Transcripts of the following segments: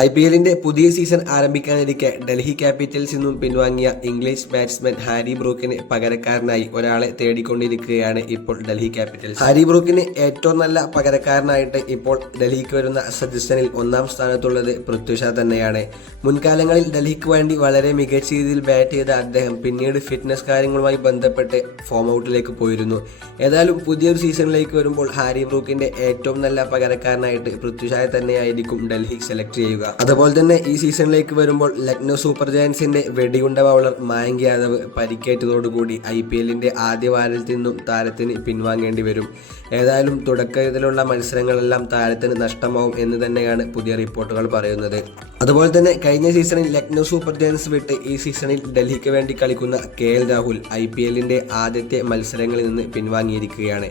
I P എല്ലിന്റെ പുതിയ season ആരംഭിക്കാനിരിക്കെ Delhi ക്യാപിറ്റൽസിൽ നിന്നും പിൻവാങ്ങിയ ഇംഗ്ലീഷ് ബാറ്റ്സ്മാൻ ഹാരി ബ്രൂക്കിന് പകരക്കാരനായി ഒരാളെ തേടിക്കൊണ്ടിരിക്കുകയാണ് ഇപ്പോൾ ഡൽഹി ക്യാപിറ്റൽസ്. ഹാരി ബ്രൂക്കിന് ഏറ്റവും നല്ല പകരക്കാരനായിട്ട് ഇപ്പോൾ ഡൽഹിക്ക് വരുന്ന സജഷനിൽ ഒന്നാം സ്ഥാനത്തുള്ളത് പൃഥ്വിഷ തന്നെയാണ്. മുൻകാലങ്ങളിൽ ഡൽഹിക്ക് വേണ്ടി വളരെ മികച്ച രീതിയിൽ ബാറ്റ് ചെയ്ത അദ്ദേഹം പിന്നീട് ഫിറ്റ്നസ് കാര്യങ്ങളുമായി ബന്ധപ്പെട്ട് ഫോം ഔട്ടിലേക്ക് പോയിരുന്നു. ഏതായാലും പുതിയൊരു സീസണിലേക്ക് വരുമ്പോൾ ഹാരി ബ്രൂക്കിന്റെ ഏറ്റവും നല്ല പകരക്കാരനായിട്ട് പൃഥ്വിഷായെ തന്നെയായിരിക്കും ഡൽഹി സെലക്ട് ചെയ്യുക. അതുപോലെ തന്നെ ഈ സീസണിലേക്ക് വരുമ്പോൾ ലക്നൗ സൂപ്പർ ജയൻസിന്റെ വെടിയുണ്ട ബൗളർ മായങ്ക് യാദവ് പരിക്കേറ്റതോടുകൂടി ഐ പി എല്ലിന്റെ ആദ്യ വാരത്തിൽ നിന്നും താരത്തിന് പിൻവാങ്ങേണ്ടി വരും. ഏതായാലും തുടക്കത്തിലുള്ള മത്സരങ്ങളെല്ലാം താരത്തിന് നഷ്ടമാവും എന്ന് തന്നെയാണ് പുതിയ റിപ്പോർട്ടുകൾ പറയുന്നത്. അതുപോലെ തന്നെ കഴിഞ്ഞ സീസണിൽ ലക്നൗ സൂപ്പർ ജയൻസ് വിട്ട് ഈ സീസണിൽ ഡൽഹിക്ക് വേണ്ടി കളിക്കുന്ന K L Rahul I P എല്ലിന്റെ ആദ്യത്തെ മത്സരങ്ങളിൽ നിന്ന് പിൻവാങ്ങിയിരിക്കുകയാണ്.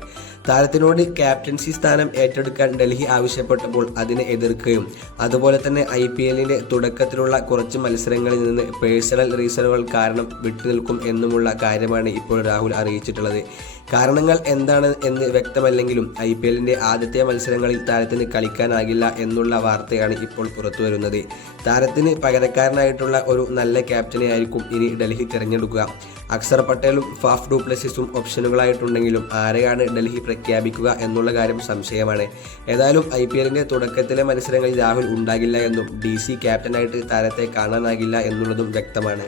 താരത്തിനോട് ക്യാപ്റ്റൻസി സ്ഥാനം ഏറ്റെടുക്കാൻ ഡൽഹി ആവശ്യപ്പെട്ടപ്പോൾ അതിനെ എതിർക്കുകയും അതുപോലെ തന്നെ ഐ പി എല്ലിന്റെ തുടക്കത്തിലുള്ള കുറച്ച് മത്സരങ്ങളിൽ നിന്ന് പേഴ്സണൽ റീസണുകൾ കാരണം വിട്ടുനിൽക്കും എന്നുമുള്ള കാര്യമാണ് ഇപ്പോൾ രാഹുൽ അറിയിച്ചിട്ടുള്ളത്. കാരണങ്ങൾ എന്താണ് എന്ന് വ്യക്തമല്ലെങ്കിലും ഐ പി എല്ലിന്റെ ആദ്യത്തെ മത്സരങ്ങളിൽ താരത്തിന് കളിക്കാനാകില്ല എന്നുള്ള വാർത്തയാണ് ഇപ്പോൾ പുറത്തു വരുന്നത് താരത്തിന് പകരക്കാരനായിട്ടുള്ള ഒരു നല്ല ക്യാപ്റ്റനെ ആയിരിക്കും ഇനി ഡൽഹി തിരഞ്ഞെടുക്കുക. അക്സർ പട്ടേലും ഫാഫ് ഡൂപ്ലസിസും ഓപ്ഷനുകളായിട്ടുണ്ടെങ്കിലും ആരെയാണ് ഡൽഹി പ്രഖ്യാപിക്കുക എന്നുള്ള കാര്യം സംശയമാണ്. ഏതായാലും ഐ പി എല്ലിന്റെ തുടക്കത്തിലെ മത്സരങ്ങളിൽ രാഹുൽ ഉണ്ടാകില്ല എന്നും ഡി സി ക്യാപ്റ്റനായിട്ട് താരത്തെ കാണാനാകില്ല എന്നുള്ളതും വ്യക്തമാണ്.